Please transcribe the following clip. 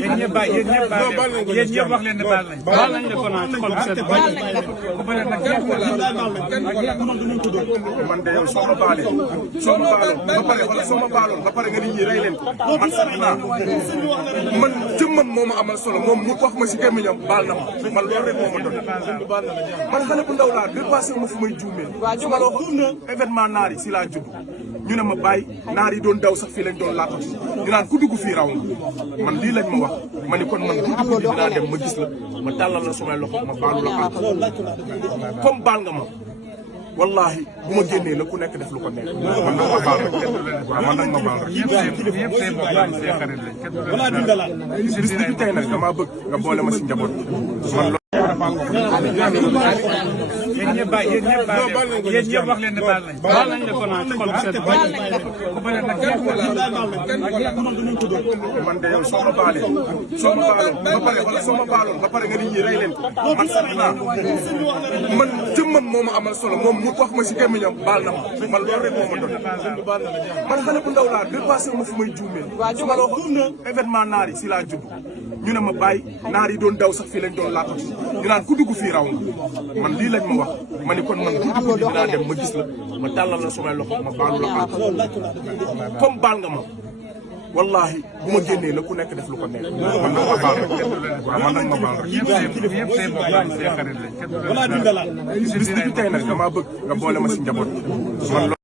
yéen ñëpp wax leen ne baal nañ. baal nañ la ko naan xol sedd man de yow soo ma baaloon ba pare wala soo ma baaloon ba pare nga nit ñi rey leen ko man sax naa man jëmmam moo ma amal solo moom mu wax ma si gémmiñam baal na ma man loolu rek moo ma doon man xale bu ndaw laa dépassé ma fu may juumee su ma la wax événement naar yi si laa judd ñu ne ma bàyyi naar yi doon daw sax fii lañ doon laatati ñu naan ku dugg fii raw nga man lii lañ ma wax ma ni kon man bu dugg dinaa dem ma gis la ma tàllal la sumay loxo ma baalu la àq comme baal nga ma wallahi bu ma génnee la ku nekk def lu ko neex man nag ma baal rek waaw man nag ma baal rek bis bi tey nag damaa bëgg nga boole ma si njaboot man yéen ñëpp wax leen ne baal nañ. baal nañ la ko naan xol sedd man de yow soo ma baaloon ba pare wala soo ma baaloon ba pare nga nit ñi rey leen ko man sax naa man jëmmam moo ma amal solo moom mu wax ma si gémmiñam baal na ma man loolu rek moo ma doon man xale bu ndaw laa dépassé ma fu may juumee su ma la wax événement naar yi si laa judd ñu ne ma bàyyi naar yi doon daw sax fii lañ doon laatati ñu naan ku dugg fii raw nga man lii lañ ma wax ma ni kon man bu dugg dinaa dem ma gis la ma tàllal la sumay loxo ma baalu la àq comme baal nga ma wallahi bu ma génnee la ku nekk def lu ko neex man nag ma baal rek waaw man nag ma baal rek bis bi tey nag damaa bëgg nga boole ma si njaboot man